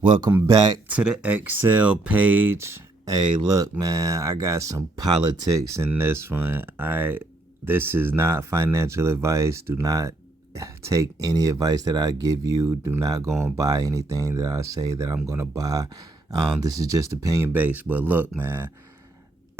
Welcome back to the Excel page. Hey, look, man, I got some politics in this one. This is not financial advice. Do not take any advice that I give you. Do not go and buy anything that I say that I'm going to buy. This is just opinion based. But look, man,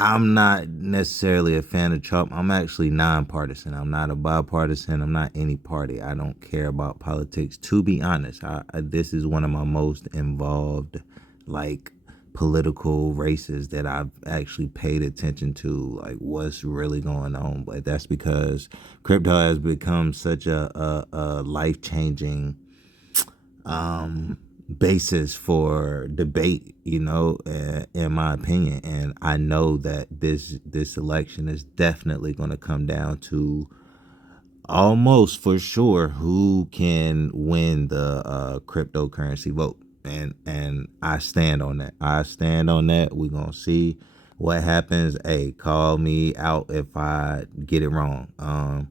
I'm not necessarily a fan of Trump. I'm actually nonpartisan. I'm not a bipartisan. I'm not any party. I don't care about politics. To be honest, this is one of my most involved, like, political races that I've actually paid attention to, like what's really going on. But that's because crypto has become such a life-changing basis for debate, in my opinion. And I know that this election is definitely going to come down to almost for sure who can win the cryptocurrency vote. And I stand on that. We're going to see what happens. Hey, call me out if I get it wrong.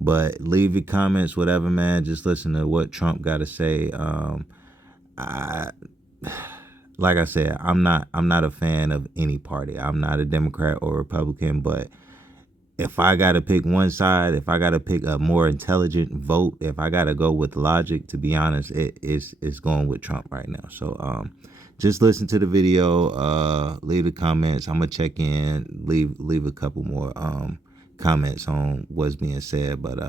But leave your comments, whatever, man. Just listen to what Trump got to say. I like I said, I'm not a fan of any party. I'm not a Democrat or Republican, but if I got to pick one side, if I got to pick a more intelligent vote, if I got to go with logic, to be honest, it's going with Trump right now. So just listen to the video, leave the comments. I'm going to check in, leave a couple more comments on what's being said, but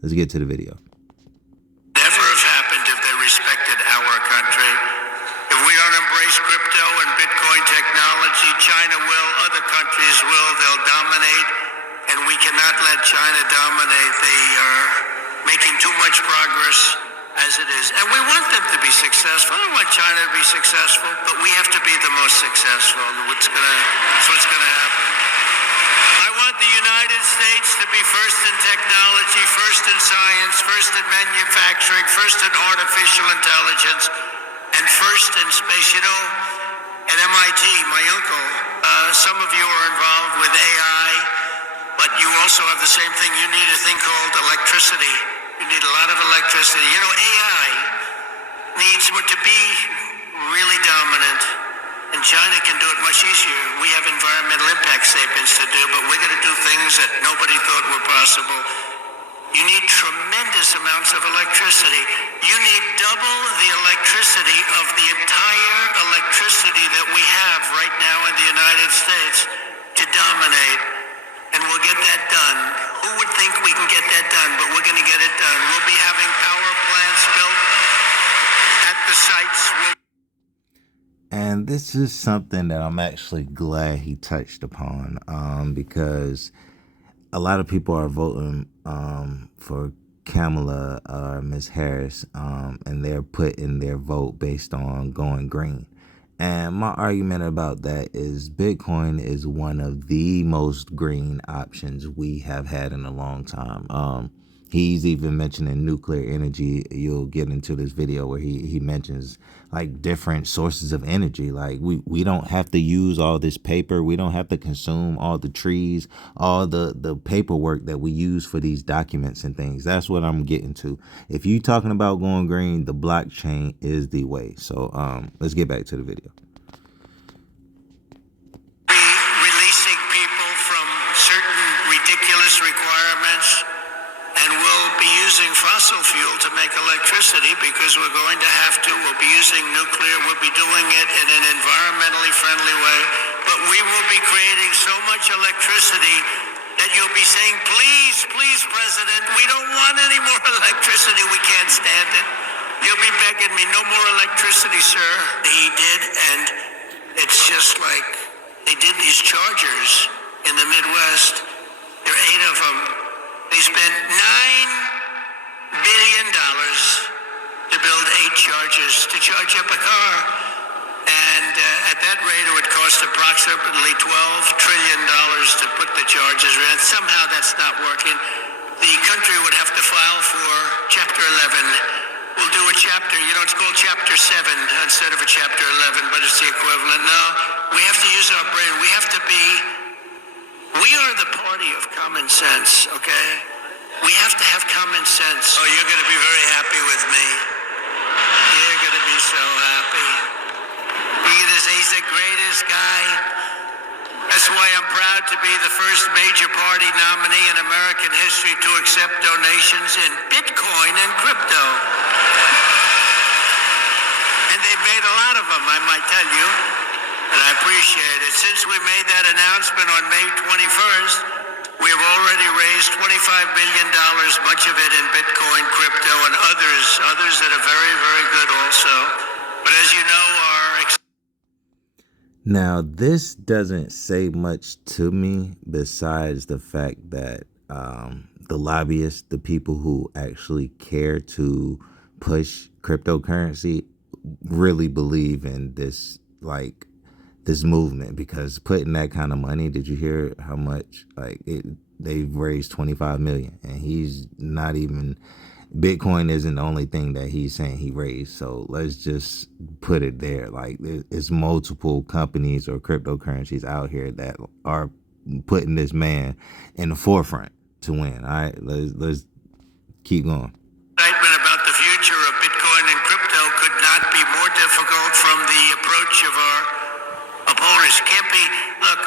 let's get to the video. Crypto and Bitcoin technology, China will, other countries will, they'll dominate, and we cannot let China dominate. They are making too much progress as it is, and we want them to be successful. I want China to be successful, but we have to be the most successful. That's what's gonna happen. I want the United States to be first in technology, first in science, first in manufacturing, first in artificial intelligence, and first in space. At MIT, my uncle, some of you are involved with AI, but you also have the same thing. You need a thing called electricity. You need a lot of electricity. AI needs to be really dominant, and China can do it much easier. We have environmental impact statements to do, but we're going to do things that nobody thought were possible. You need tremendous amounts of electricity. You need double the electricity of the entire electricity that we have right now in the United States to dominate. And we'll get that done. Who would think we can get that done? But we're going to get it done. We'll be having power plants built at the sites. And this is something that I'm actually glad he touched upon, because a lot of people are voting for Kamala or Ms. Harris, and they're putting their vote based on going green. And my argument about that is Bitcoin is one of the most green options we have had in a long time. He's even mentioning nuclear energy. You'll get into this video where he mentions like different sources of energy. Like we don't have to use all this paper. We don't have to consume all the trees, all the paperwork that we use for these documents and things. That's what I'm getting to. If you're talking about going green, the blockchain is the way. So let's get back to the video. Releasing people from certain ridiculous requirements, and we'll be using fossil fuel to make electricity because we're going to have to. We'll be using nuclear. We'll be doing it in an environmentally friendly way. But we will be creating so much electricity that you'll be saying, please, please, President, we don't want any more electricity. We can't stand it. You'll be begging me, no more electricity, sir. He did, and it's just like they did these chargers in the Midwest. There are 8 of them. They spent $9 billion to build 8 chargers to charge up a car. And at that rate, it would cost approximately $12 trillion to put the chargers in. Somehow that's not working. The country would have to file for Chapter 11. We'll do a chapter, it's called Chapter 7 instead of a Chapter 11, but it's the equivalent. No, we have to use our brain. We are the party of common sense, okay? We have to have common sense. Oh, you're going to be very happy with me. You're going to be so happy. the greatest guy. That's why I'm proud to be the first major party nominee in American history to accept donations in Bitcoin and crypto. And they've made a lot of them, I might tell you, and I appreciate it. Since we made that announcement on May 21st, we have already raised $25 billion, much of it in Bitcoin, crypto, and others that are very, very good also. But as you know, now, this doesn't say much to me besides the fact that the lobbyists, the people who actually care to push cryptocurrency, really believe in this, like, this movement, because putting that kind of money, did you hear how much, like, they've raised 25 million, and he's not even, Bitcoin isn't the only thing that he's saying he raised. So let's just put it there. Like, there's multiple companies or cryptocurrencies out here that are putting this man in the forefront to win. All right, let's keep going. Excitement about the future of Bitcoin and crypto could not be more difficult from the approach of our opponents. Can't be, look,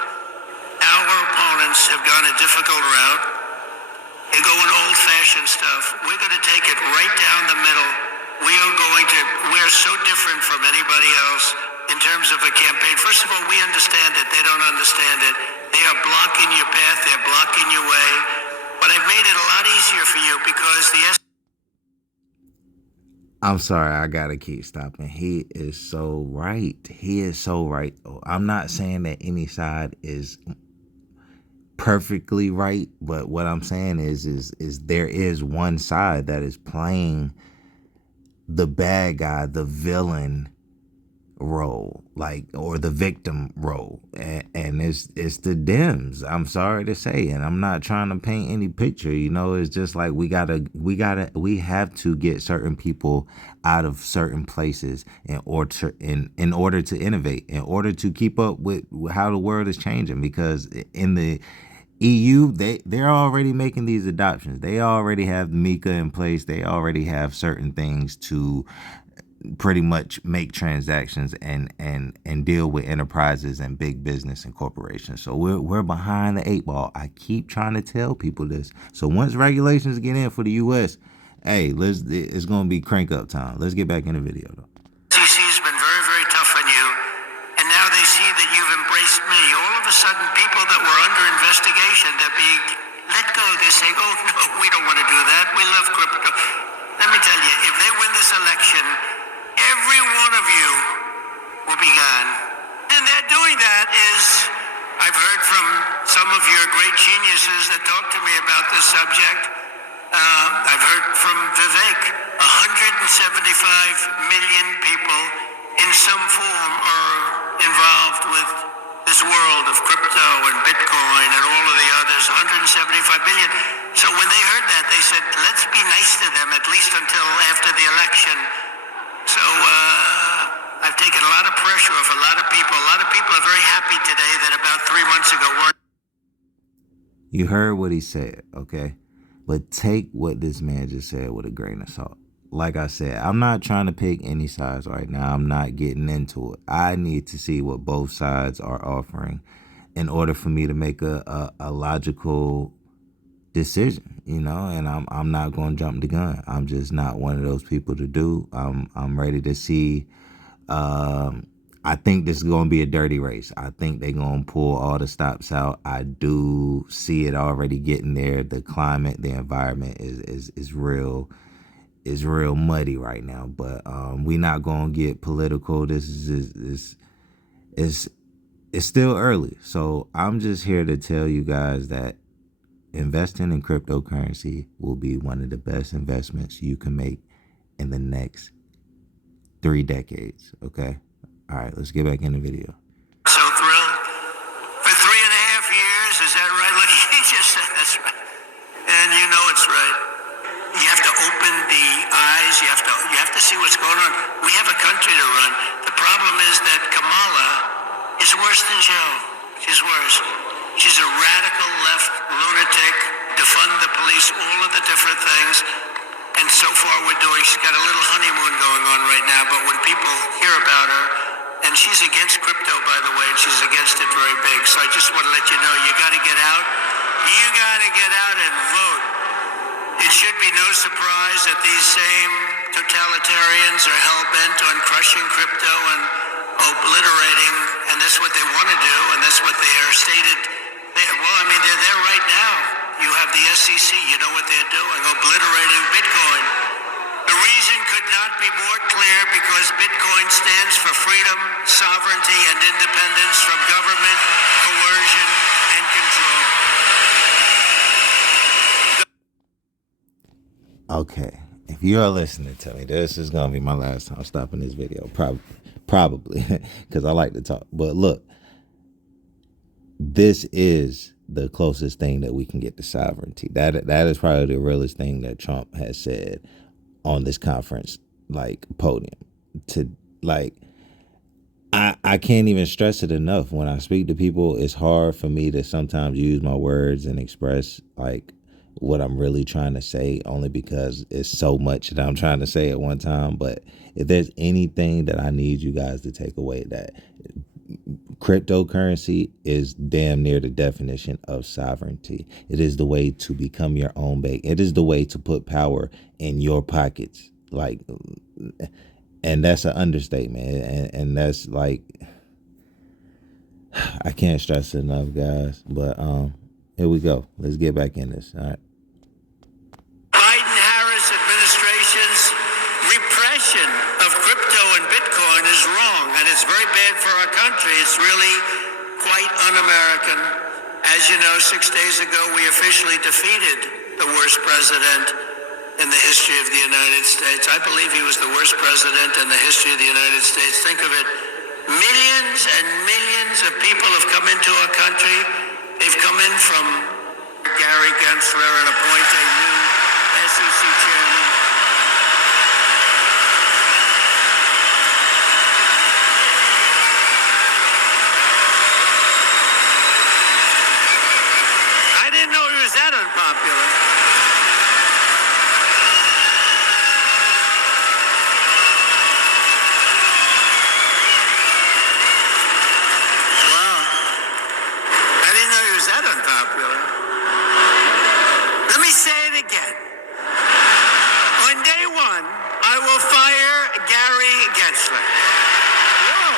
our opponents have gone a difficult route. They're going old-fashioned stuff. We're going to take it right down the middle. We're so different from anybody else in terms of a campaign. First of all, we understand it. They don't understand it. They are blocking your path. They're blocking your way. But I've made it a lot easier for you because I'm sorry, I gotta keep stopping. He is so right. He is so right. I'm not saying that any side is perfectly right, but what I'm saying is there is one side that is playing the bad guy, the villain role, like, or the victim role, and it's the Dems. I'm sorry to say, and I'm not trying to paint any picture, you know. It's just like we have to get certain people out of certain places in order to innovate, in order to keep up with how the world is changing, because in the EU, they're already making these adoptions. They already have MiCA in place. They already have certain things to pretty much make transactions and deal with enterprises and big business and corporations. So we're behind the 8 ball. I keep trying to tell people this. So once regulations get in for the US, hey, it's gonna be crank up time. Let's get back in the video though. SEC's been very, very tough on you, and now they see that you've embraced me. All of a sudden, people that were under investigation, they're being let go. They're saying, oh no, we don't want to do that. We love crypto. Let me tell you, if they win this election, every one of you will be gone. And they're doing that is, I've heard from some of your great geniuses that talk to me about this subject. I've heard from Vivek, 175 million people in some form are involved with this world of crypto and Bitcoin and all of the others, 175 million. So when they heard that, they said, let's be nice to them, at least until after the election. So I've taken a lot of pressure off a lot of people. A lot of people are very happy today that about 3 months ago weren't. You heard what he said, okay? But take what this man just said with a grain of salt. Like I said, I'm not trying to pick any sides right now. I'm not getting into it. I need to see what both sides are offering in order for me to make a logical decision, you know, and I'm not going to jump the gun. I'm just not one of those people to do. I'm ready to see. I think this is going to be a dirty race. I think they're going to pull all the stops out. I do see it already getting there. The climate, the environment is real muddy right now. But we're not going to get political. This is it's still early. So I'm just here to tell you guys that investing in cryptocurrency will be one of the best investments you can make in the next 3 decades, okay? All right, let's get back in the video. So thrilled. For 3.5 years, is that right? Look, he just said that's right. And you know it's right. You have to open the eyes. You have to see what's going on. We have a country to run. The problem is that Kamala is worse than Joe. She's worse. She's a radical left lunatic, defund the police, all of the different things. And so far she's got a little honeymoon going on right now. But when people hear about her, and And she's against crypto, by the way, and she's against it very big. So I just want to let you know, you got to get out. You got to get out and vote. It should be no surprise that these same totalitarians are hell-bent on crushing crypto and obliterating, and that's what they want to do, and that's what they are stated. They're there right now. You have the SEC, you know what they're doing, obliterating Bitcoin. The reason could not be more clear, because Bitcoin stands for freedom, sovereignty, and independence from government, coercion, and control. Okay, if you are listening to me, this is gonna be my last time stopping this video, probably, because I like to talk. But look, this is the closest thing that we can get to sovereignty. That is probably the realest thing that Trump has said on this conference, like, podium. To, like, I can't even stress it enough. When I speak to people, it's hard for me to sometimes use my words and express, like, what I'm really trying to say, only because it's so much that I'm trying to say at one time. But if there's anything that I need you guys to take away, that cryptocurrency is damn near the definition of sovereignty. It is the way to become your own bank. It is the way to put power in your pockets. Like, and that's an understatement. And that's, like, I can't stress it enough, guys. But here we go. Let's get back in this. All right. Biden-Harris administration's repression of crypto and Bitcoin is wrong, and it's very bad for our country. It's really quite un-American. As you know, 6 days ago, we officially defeated the worst president in the history of the United States. I believe he was the worst president in the history of the United States. Think of it. Millions and millions of people have come into our country. They've come in from Gary Gensler and appoint a new SEC chairman. I didn't know he was that unpopular. Wow. I didn't know he was that unpopular. Let me say it again. On day one, I will fire Gary Gensler. Whoa.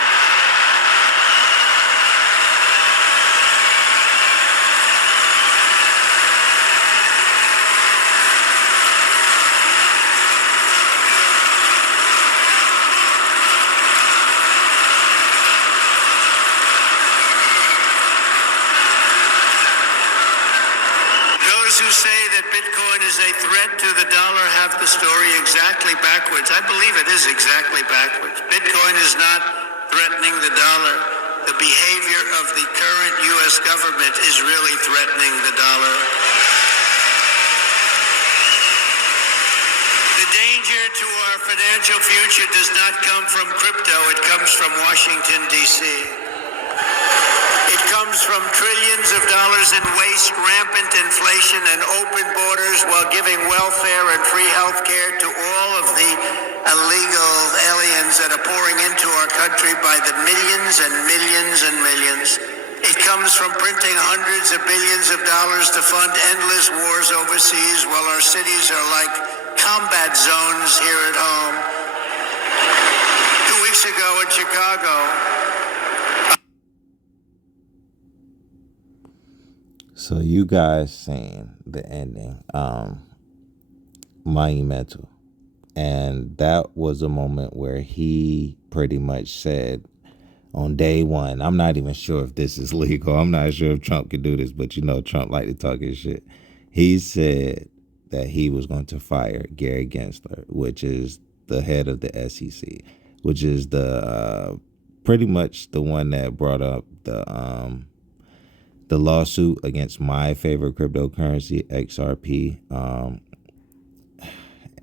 Those who say that Bitcoin is a threat to the dollar have the story exactly backwards. I believe it is exactly backwards. Bitcoin is not threatening the dollar. The behavior of the current U.S. government is really threatening the dollar. The danger to our financial future does not come from crypto. It comes from Washington, D.C. It comes from trillions of dollars in waste, rampant inflation, and open borders, while giving welfare and free health care to all of the illegal aliens that are pouring into our country by the millions and millions and millions. It comes from printing hundreds of billions of dollars to fund endless wars overseas, while our cities are like combat zones here at home. 2 weeks ago in Chicago, So you guys seen the ending, monumental. And that was a moment where he pretty much said on day one, I'm not even sure if this is legal. I'm not sure if Trump could do this, but you know, Trump like to talk his shit. He said that he was going to fire Gary Gensler, which is the head of the SEC, which is the pretty much the one that brought up the lawsuit against my favorite cryptocurrency, XRP.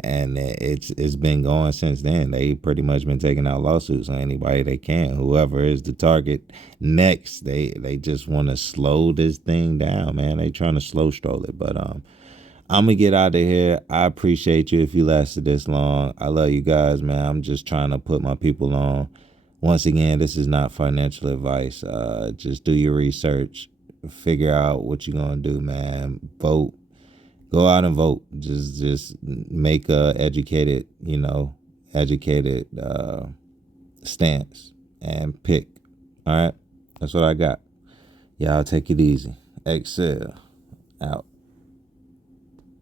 And it's been going since then. They pretty much been taking out lawsuits on anybody they can. Whoever is the target next, they just want to slow this thing down, man. They trying to slow stroll it. But I'm gonna get out of here. I appreciate you if you lasted this long. I love you guys, man. I'm just trying to put my people on. Once again, this is not financial advice. Just do your research, figure out what you're gonna do, man. Vote, go out and vote. Just make a educated, educated stance and pick. All right, that's what I got. Y'all take it easy. Excel out.